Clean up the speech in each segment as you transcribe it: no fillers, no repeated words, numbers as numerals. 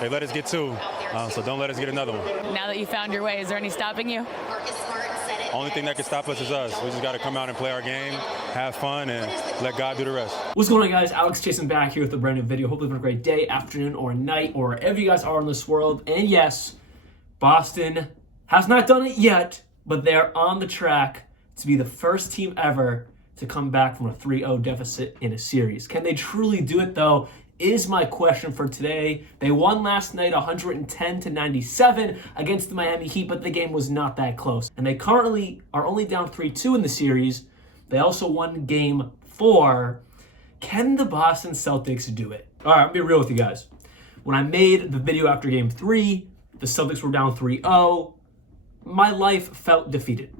They let us get two, so don't let us get another one. Now that you found your way, is there any stopping you? Only thing that can stop us is us. We just got to come out and play our game, have fun, and let God do the rest. What's going on, guys? Alex Jason back here with a brand new video. Hopefully you're having a great day, afternoon, or night, or wherever you guys are in this world. And yes, Boston has not done it yet, but they're on the track to be the first team ever to come back from a 3-0 deficit in a series. Can they truly do it, though? Is my question for today. They won last night 110-97 against the Miami Heat, but the game was not that close. And they currently are only down 3-2 in the series. They also won game 4. Can the Boston Celtics do it? All right, I'm gonna be real with you guys. When I made the video after game 3, the Celtics were down 3-0. My life felt defeated.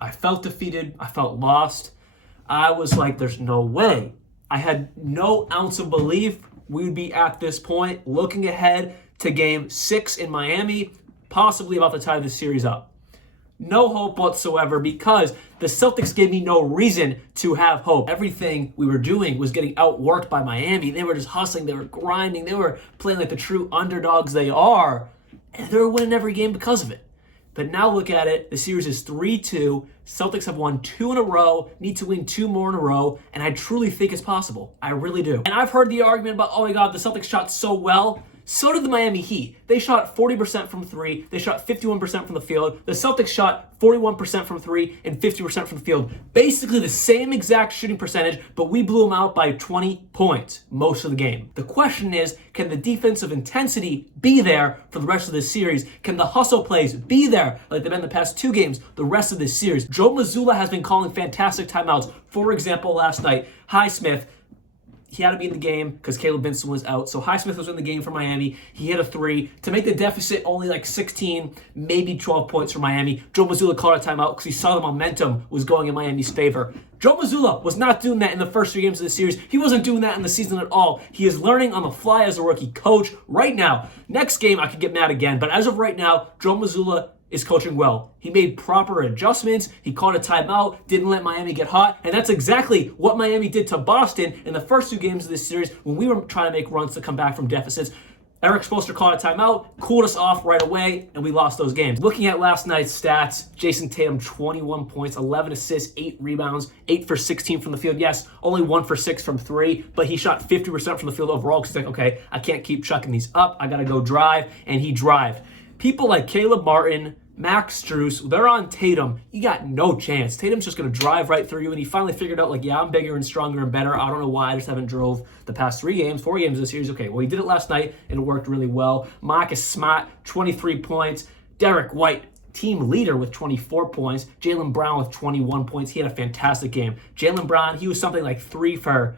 I felt defeated. I felt lost. I was like, there's no way. I had no ounce of belief we would be at this point looking ahead to game 6 in Miami, possibly about to tie the series up. No hope whatsoever because the Celtics gave me no reason to have hope. Everything we were doing was getting outworked by Miami. They were just hustling, they were grinding, they were playing like the true underdogs they are, and they were winning every game because of it. But now look at it, the series is 3-2. Celtics have won 2 in a row, need to win 2 more in a row, and I truly think it's possible. I really do. And I've heard the argument about, oh my God, the Celtics shot so well. So did the Miami Heat. They shot 40% from 3. They shot 51% from the field. The Celtics shot 41% from 3 and 50% from the field. Basically the same exact shooting percentage, but we blew them out by 20 points most of the game. The question is, can the defensive intensity be there for the rest of this series? Can the hustle plays be there like they've been the past 2 games, the rest of this series? Joe Mazzulla has been calling fantastic timeouts. For example, last night, Highsmith, he had to be in the game because Caleb Benson was out. So Highsmith was in the game for Miami. He hit a 3 to make the deficit only like 16, maybe 12 points for Miami. Joe Mazzulla called a timeout because he saw the momentum was going in Miami's favor. Joe Mazzulla was not doing that in the first 3 games of the series. He wasn't doing that in the season at all. He is learning on the fly as a rookie coach right now. Next game, I could get mad again. But as of right now, Joe Mazzulla is coaching well. He made proper adjustments. He called a timeout, didn't let Miami get hot. And that's exactly what Miami did to Boston in the first 2 games of this series when we were trying to make runs to come back from deficits. Eric Spoelstra called a timeout, cooled us off right away, and we lost those games. Looking at last night's stats, Jason Tatum, 21 points, 11 assists, 8 rebounds, 8 for 16 from the field. Yes, only 1 for 6 from 3, but he shot 50% from the field overall because he's like, okay, I can't keep chucking these up. I got to go drive, and he drived. People like Caleb Martin, Max Strus, they're on Tatum. You got no chance. Tatum's just going to drive right through you, and he finally figured out, like, yeah, I'm bigger and stronger and better. I don't know why I just haven't drove the past 4 games of the series. Okay, well, he did it last night, and it worked really well. Marcus Smart, 23 points. Derek White, team leader with 24 points. Jaylen Brown with 21 points. He had a fantastic game. Jaylen Brown, he was something like 3 for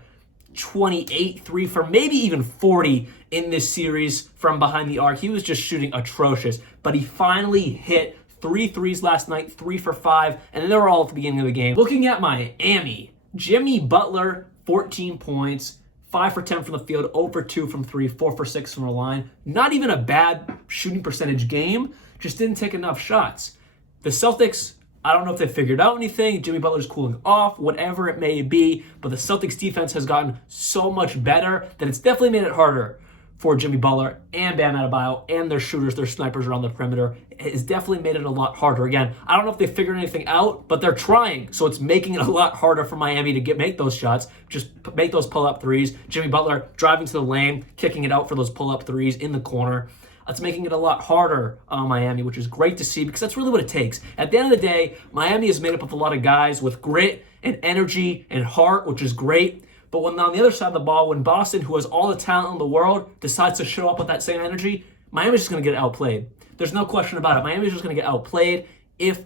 28, 3 for maybe even 40 in this series from behind the arc. He was just shooting atrocious, but he finally hit 3 threes last night, 3 for 5, and they were all at the beginning of the game. Looking at Miami, Jimmy Butler, 14 points, 5 for 10 from the field, 0 for 2 from 3, 4 for 6 from the line. Not even a bad shooting percentage game, just didn't take enough shots. The Celtics, I don't know if they figured out anything. Jimmy Butler's cooling off, whatever it may be, but the Celtics defense has gotten so much better that it's definitely made it harder for Jimmy Butler and Bam Adebayo and their shooters, their snipers around the perimeter. It has definitely made it a lot harder. Again, I don't know if they figured anything out, but they're trying, so it's making it a lot harder for Miami to make those shots, just make those pull-up threes. Jimmy Butler driving to the lane, kicking it out for those pull-up threes in the corner. It's making it a lot harder on Miami, which is great to see because that's really what it takes. At the end of the day, Miami is made up of a lot of guys with grit and energy and heart, which is great. But when on the other side of the ball, when Boston, who has all the talent in the world, decides to show up with that same energy, Miami's just going to get outplayed. There's no question about it. Miami's just going to get outplayed. If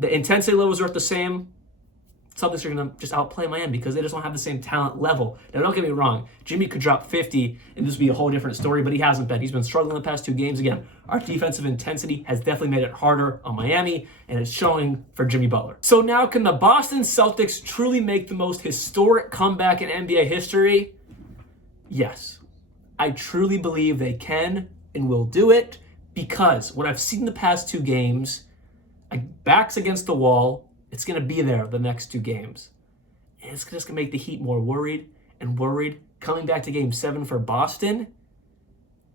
the intensity levels are at the same, Celtics are going to just outplay Miami because they just don't have the same talent level. Now, don't get me wrong. Jimmy could drop 50 and this would be a whole different story, but he hasn't been. He's been struggling the past 2 games. Again, our defensive intensity has definitely made it harder on Miami, and it's showing for Jimmy Butler. So now, can the Boston Celtics truly make the most historic comeback in NBA history? Yes. I truly believe they can and will do it because what I've seen the past 2 games, backs against the wall, it's going to be there the next 2 games. And it's just going to make the Heat more worried and worried. Coming back to Game 7 for Boston,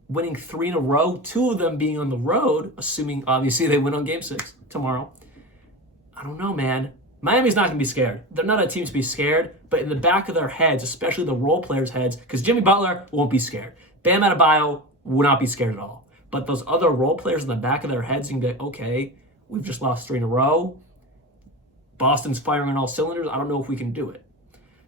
winning 3 in a row, 2 of them being on the road, assuming obviously they win on Game 6 tomorrow. I don't know, man. Miami's not going to be scared. They're not a team to be scared, but in the back of their heads, especially the role players' heads, because Jimmy Butler won't be scared. Bam Adebayo will not be scared at all. But those other role players in the back of their heads can be like, okay, we've just lost 3 in a row. Boston's firing on all cylinders. I don't know if we can do it.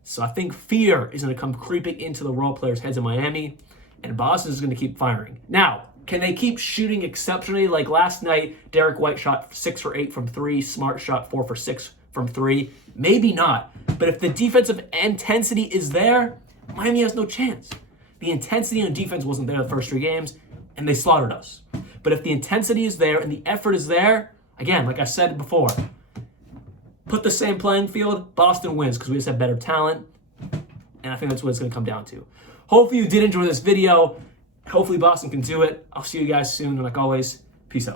So I think fear is going to come creeping into the role players' heads in Miami, and Boston is going to keep firing. Now, can they keep shooting exceptionally? Like last night, Derek White shot 6 for 8 from 3. Smart shot 4 for 6 from 3. Maybe not. But if the defensive intensity is there, Miami has no chance. The intensity on defense wasn't there the first 3 games, and they slaughtered us. But if the intensity is there and the effort is there, again, like I said before, put the same playing field, Boston wins because we just have better talent. And I think that's what it's going to come down to. Hopefully you did enjoy this video. Hopefully Boston can do it. I'll see you guys soon. And like always, peace out.